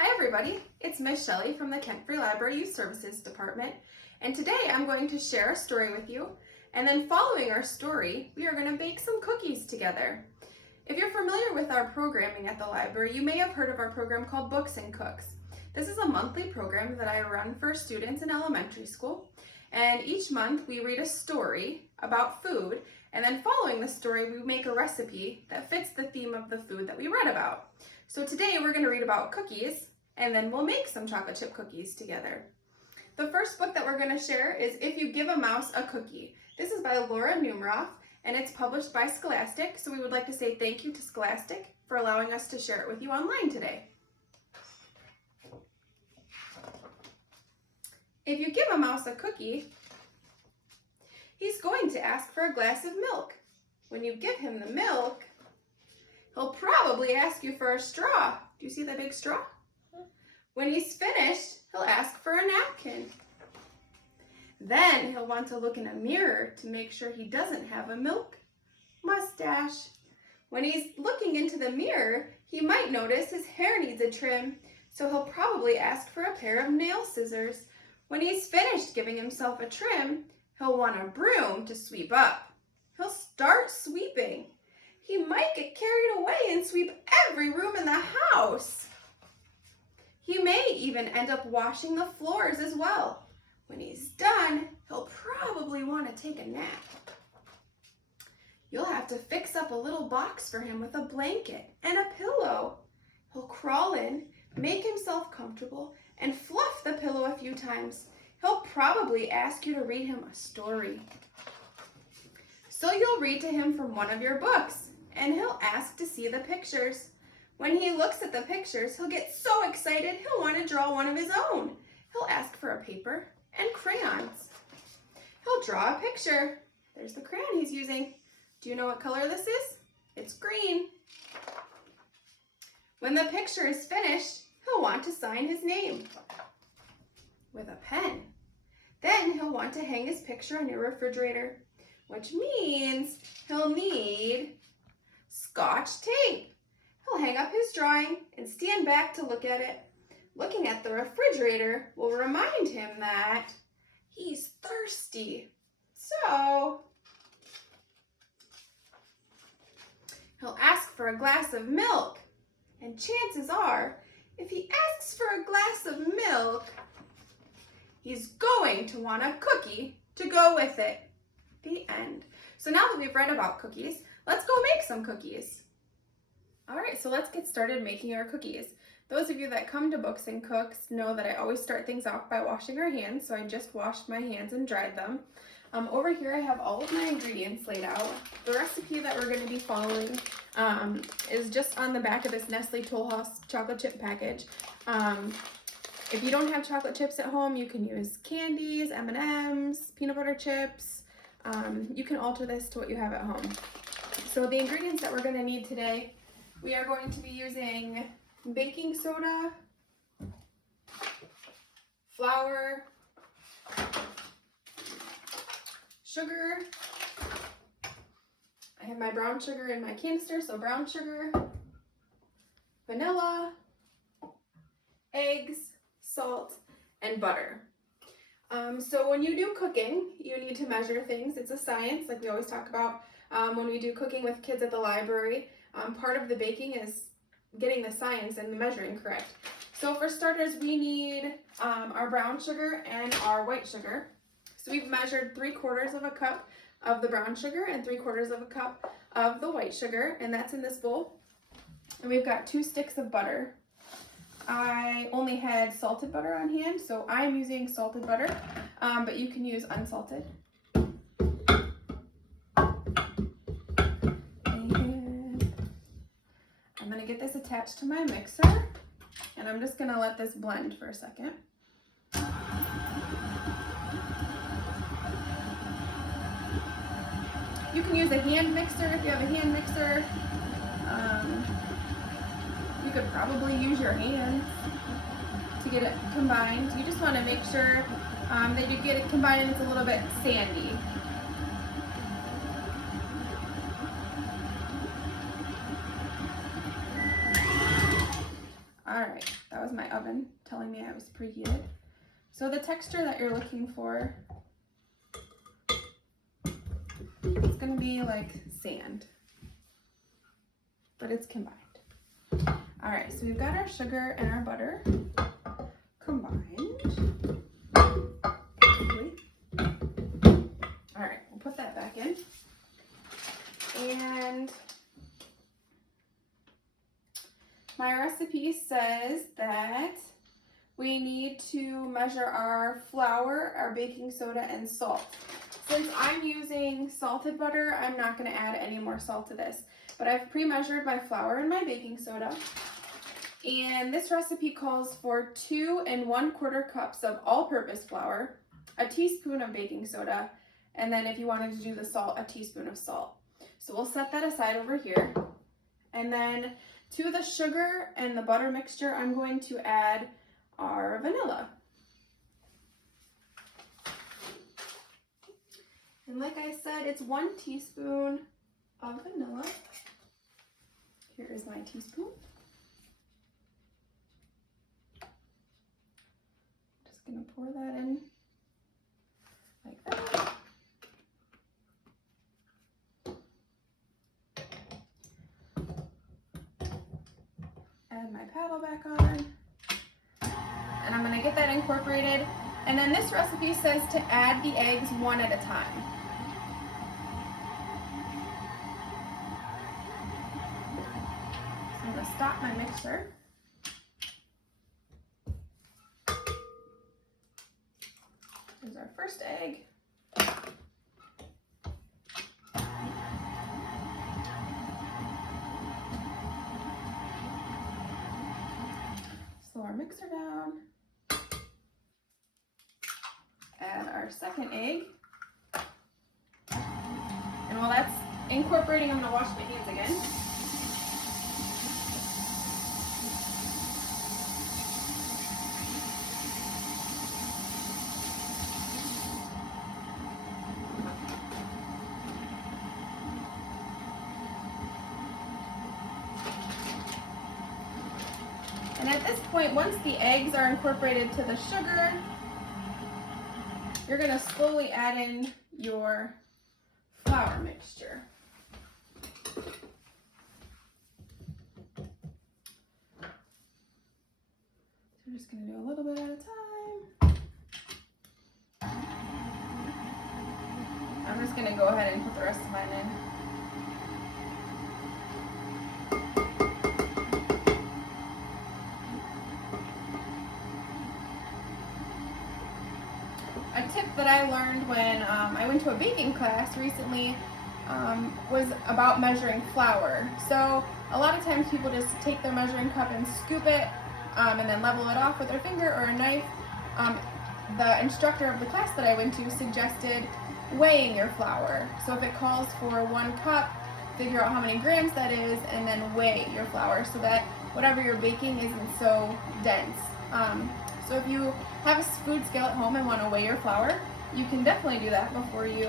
Hi everybody, it's Miss Shelley from the Kent Free Library Youth Services Department, and today I'm going to share a story with you, and then following our story, we are going to bake some cookies together. If you're familiar with our programming at the library, you may have heard of our program called Books and Cooks. This is a monthly program that I run for students in elementary school, and each month we read a story about food, and then following the story we make a recipe that fits the theme of the food that we read about. So today we're going to read about cookies, and then we'll make some chocolate chip cookies together. The first book that we're going to share is If You Give a Mouse a Cookie. This is by Laura Numeroff, and it's published by Scholastic, so we would like to say thank you to Scholastic for allowing us to share it with you online today. If you give a mouse a cookie, he's going to ask for a glass of milk. When you give him the milk, he'll probably ask you for a straw. Do you see the big straw? When he's finished, he'll ask for a napkin. Then he'll want to look in a mirror to make sure he doesn't have a milk mustache. When he's looking into the mirror, he might notice his hair needs a trim, so he'll probably ask for a pair of nail scissors. When he's finished giving himself a trim, he'll want a broom to sweep up. He'll start sweeping. He might get carried away and sweep every room in the house. He may even end up washing the floors as well. When he's done, he'll probably want to take a nap. You'll have to fix up a little box for him with a blanket and a pillow. He'll crawl in, make himself comfortable, and fluff the pillow a few times. He'll probably ask you to read him a story. So you'll read to him from one of your books, and he'll ask to see the pictures. When he looks at the pictures, he'll get so excited he'll want to draw one of his own. He'll ask for a paper and crayons. He'll draw a picture. There's the crayon he's using. Do you know what color this is? It's green. When the picture is finished, he'll want to sign his name with a pen. Then he'll want to hang his picture on your refrigerator, which means he'll need Scotch tape. He'll hang up his drawing and stand back to look at it. Looking at the refrigerator will remind him that he's thirsty. So he'll ask for a glass of milk. And chances are, if he asks for a glass of milk, he's going to want a cookie to go with it. The end. So now that we've read about cookies, let's go make some cookies. All right, so let's get started making our cookies. Those of you that come to Books and Cooks know that I always start things off by washing our hands, so I just washed my hands and dried them. Over here I have all of my ingredients laid out. The recipe that we're going to be following is just on the back of this Nestle Toll House chocolate chip package. If you don't have chocolate chips at home, you can use candies, M&Ms, peanut butter chips. You can alter this to what you have at home. So the ingredients that we're going to need today, we are going to be using baking soda, flour, sugar. I have my brown sugar in my canister, so brown sugar, vanilla, eggs, salt, and butter. So when you do cooking, you need to measure things. It's a science, like we always talk about when we do cooking with kids at the library. Part of the baking is getting the science and the measuring correct. So for starters, we need our brown sugar and our white sugar. So we've measured 3/4 of a cup of the brown sugar and 3/4 of a cup of the white sugar, and that's in this bowl. And we've got 2 sticks of butter. I only had salted butter on hand, so I'm using salted butter, but you can use unsalted. I'm going to get this attached to my mixer, and I'm just going to let this blend for a second. You can use a hand mixer if you have a hand mixer. You could probably use your hands to get it combined. You just want to make sure that you get it combined and it's a little bit sandy. All right, that was my oven telling me I was preheated. So the texture that you're looking for is going to be like sand, but it's combined. All right, so we've got our sugar and our butter combined. All right, we'll put that back in. And my recipe says that we need to measure our flour, our baking soda, and salt. Since I'm using salted butter, I'm not going to add any more salt to this. But I've pre-measured my flour and my baking soda. And this recipe calls for 2 1/4 cups of all-purpose flour, a teaspoon of baking soda, and then if you wanted to do the salt, a teaspoon of salt. So we'll set that aside over here. And then to the sugar and the butter mixture, I'm going to add our vanilla. And like I said, it's 1 teaspoon of vanilla. Here is my teaspoon. Just gonna pour that in like that. Add my paddle back on. And I'm gonna get that incorporated. And then this recipe says to add the eggs 1 at a time. I'm gonna stop my mixer. Here's our first egg. Slow our mixer down. Add our second egg. And while that's incorporating, I'm gonna wash my hands again. And at this point, once the eggs are incorporated to the sugar, you're going to slowly add in your flour mixture. So we're just going to do a little bit at a time. I'm just going to go ahead and put the rest of mine in. A tip that I learned when I went to a baking class recently was about measuring flour. So a lot of times people just take their measuring cup and scoop it and then level it off with their finger or a knife. The instructor of the class that I went to suggested weighing your flour. So if it calls for 1 cup, figure out how many grams that is and then weigh your flour so that whatever you're baking isn't so dense. So if you have a food scale at home and want to weigh your flour, you can definitely do that before you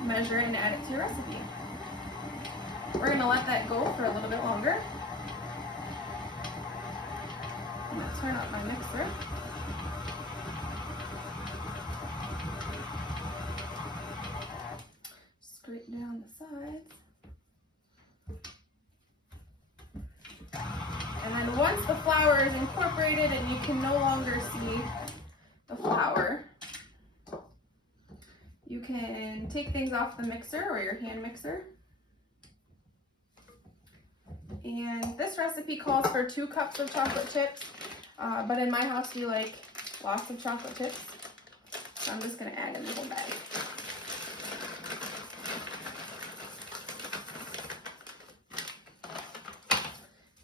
measure it and add it to your recipe. We're going to let that go for a little bit longer. I'm going to turn up my mixer. Scrape down the sides. And then once the flour is incorporated and you can no longer see the flour, you can take things off the mixer or your hand mixer. And this recipe calls for 2 cups of chocolate chips, but in my house we like lots of chocolate chips. So I'm just going to add in the whole bag.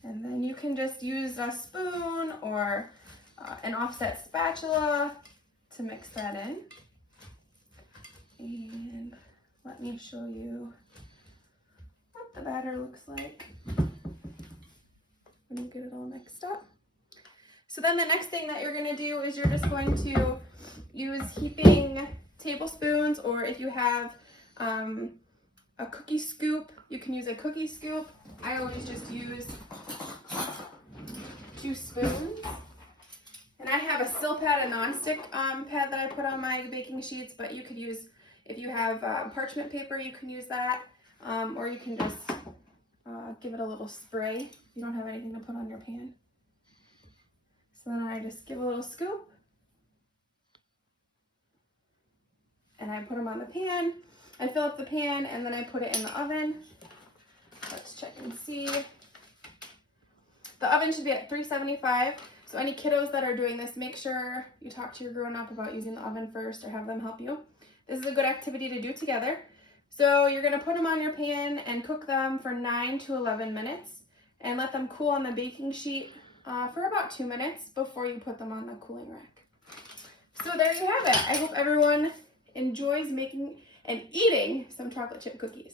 And then you can just use a spoon or an offset spatula to mix that in. And let me show you what the batter looks like when you get it all mixed up. So then the next thing that you're going to do is you're just going to use heaping tablespoons, or if you have a cookie scoop, you can use a cookie scoop. I always just use 2 spoons. And I have a Sil Pad, a non-stick pad that I put on my baking sheets, but you could use, if you have parchment paper, you can use that. Or you can just give it a little spray if you don't have anything to put on your pan. So then I just give a little scoop. And I put them on the pan. I fill up the pan and then I put it in the oven. Let's check and see. The oven should be at 375. So any kiddos that are doing this, make sure you talk to your grown-up about using the oven first or have them help you. This is a good activity to do together. So you're gonna put them on your pan and cook them for 9 to 11 minutes and let them cool on the baking sheet for about 2 minutes before you put them on the cooling rack. So there you have it. I hope everyone enjoys making and eating some chocolate chip cookies.